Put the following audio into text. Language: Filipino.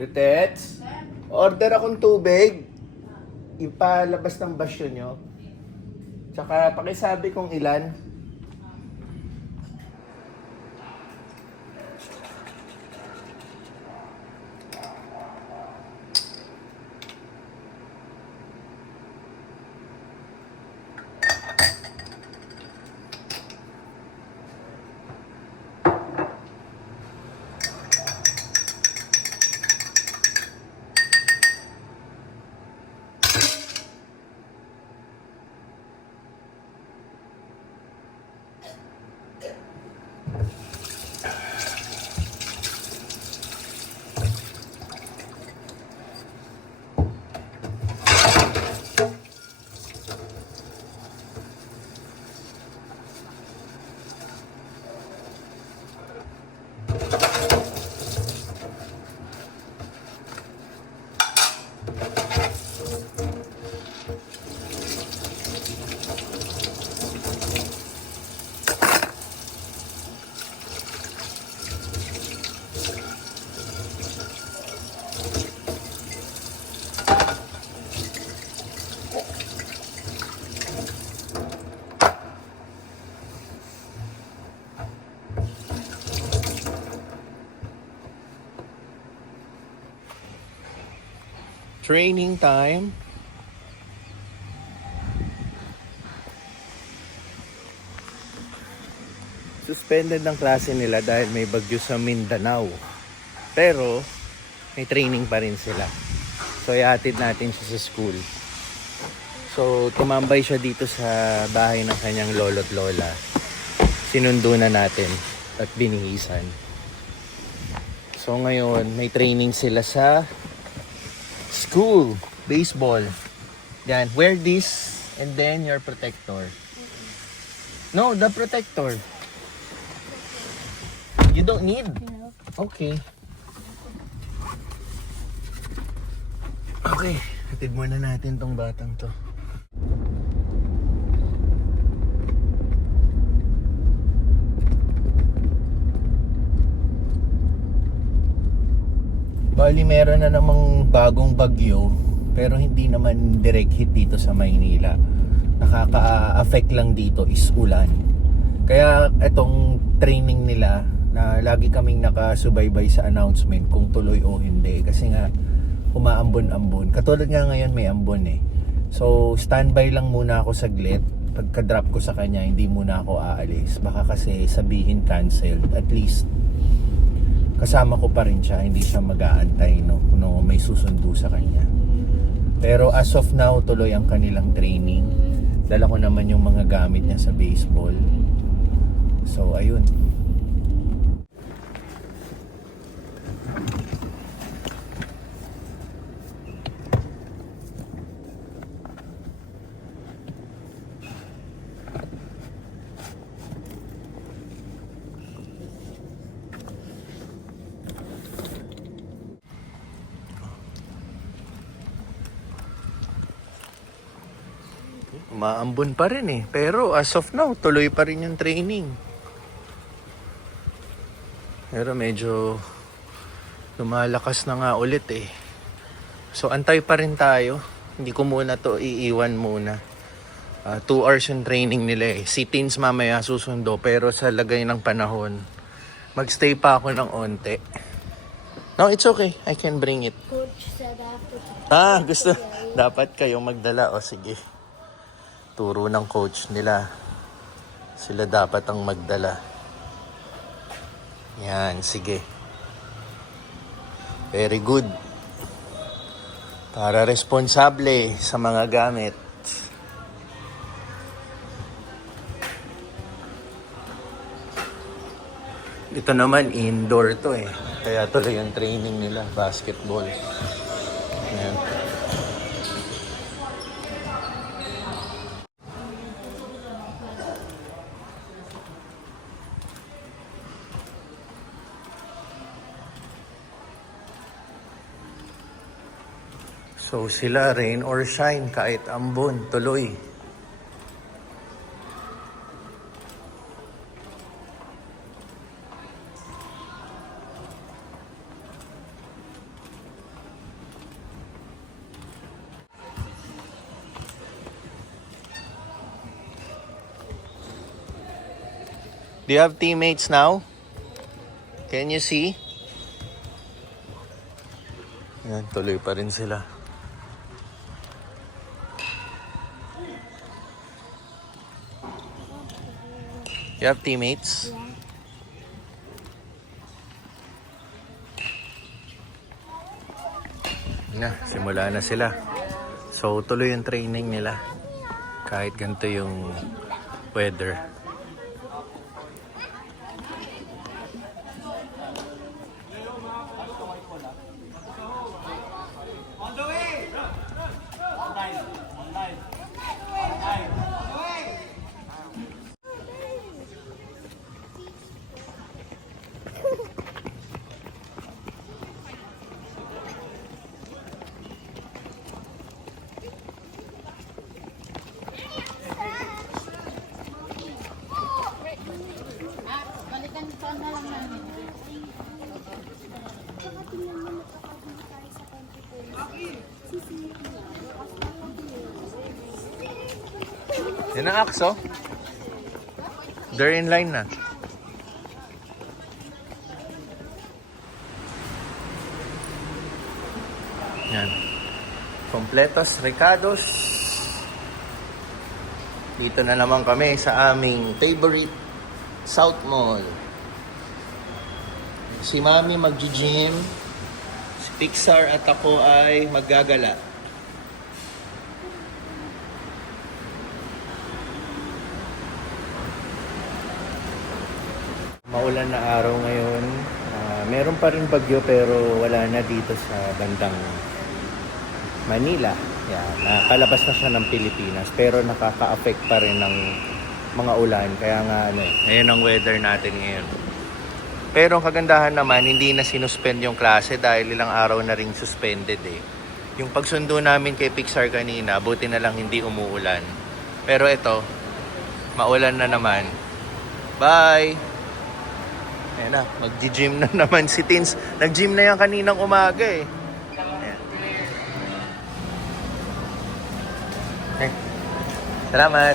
Tutets, order akong tubig. Ipalabas ng basyo nyo. Tsaka pakisabi kung ilan. Training time. Suspended ng klase nila dahil may bagyo sa Mindanao. Pero may training pa rin sila. So ihatid natin siya sa school. So tumambay siya dito sa bahay ng kanyang lolo't lola. Sinundo na natin at binihisan. So ngayon may training sila sa school, baseball. Yan, wear this and then your protector. No, the protector. You don't need? Okay. Okay, hatid muna natin tong batang to. Bali, meron na namang bagong bagyo, pero hindi naman direct hit dito sa Maynila. Nakaka-affect lang dito is ulan. Kaya itong training nila, na lagi kaming nakasubaybay sa announcement kung tuloy o hindi. Kasi nga, umaambon-ambon. Katulad nga ngayon may ambon eh. So, standby lang muna ako saglit. Pagka-drop ko sa kanya, hindi muna ako aalis. Baka kasi sabihin canceled. At least, kasama ko pa rin siya, hindi siya mag-aantay no may susundo sa kanya. Pero as of now, tuloy ang kanilang training. Dala ko naman yung mga gamit niya sa baseball. So ayun. Umaambon pa rin eh. Pero as of now, tuloy pa rin yung training. Pero medyo lumalakas na nga ulit eh. So antay pa rin tayo. Hindi ko muna to iiwan muna. 2 hours yung training nila eh. Si teens mamaya susundo. Pero sa lagay ng panahon, magstay pa ako ng onte. No, it's okay. I can bring it. Coach said I have to Gusto. Dapat kayong magdala. O sige. Turo ng coach nila. Sila dapat ang magdala. Yan, sige. Very good. Para responsable sa mga gamit. Dito naman, indoor to eh. Kaya tuloy yung training nila, basketball. Yan. So sila, rain or shine, kahit ambon, tuloy. Do you have teammates now? Can you see? Yan, tuloy pa rin sila. You have teammates? Na, simula na sila. So, tuloy yung training nila. Kahit ganito yung weather. Balikan pa na lang namin. Yan ang akso. They're in line na. Yan. Completos Ricados. Dito na naman kami sa aming favorite South Mall. Si Mami mag-gym. Si Pixar at ako ay maggagala. Maulan na araw ngayon. Meron pa rin bagyo pero wala na dito sa bandang Manila. Yan, nakalabas na siya ng Pilipinas pero nakaka-affect pa rin ng mga ulan. Kaya nga ngayon ang weather natin ngayon. Pero ang kagandahan naman, hindi na sinuspend yung klase dahil ilang araw na ring suspended eh. Yung pagsundo namin kay Pixar kanina, buti na lang hindi umuulan. Pero ito, maulan na naman. Bye! Ayan na, mag-gym na naman si Tins. Nag-gym na yan kaninang umaga eh. Ayan. Okay. Salamat!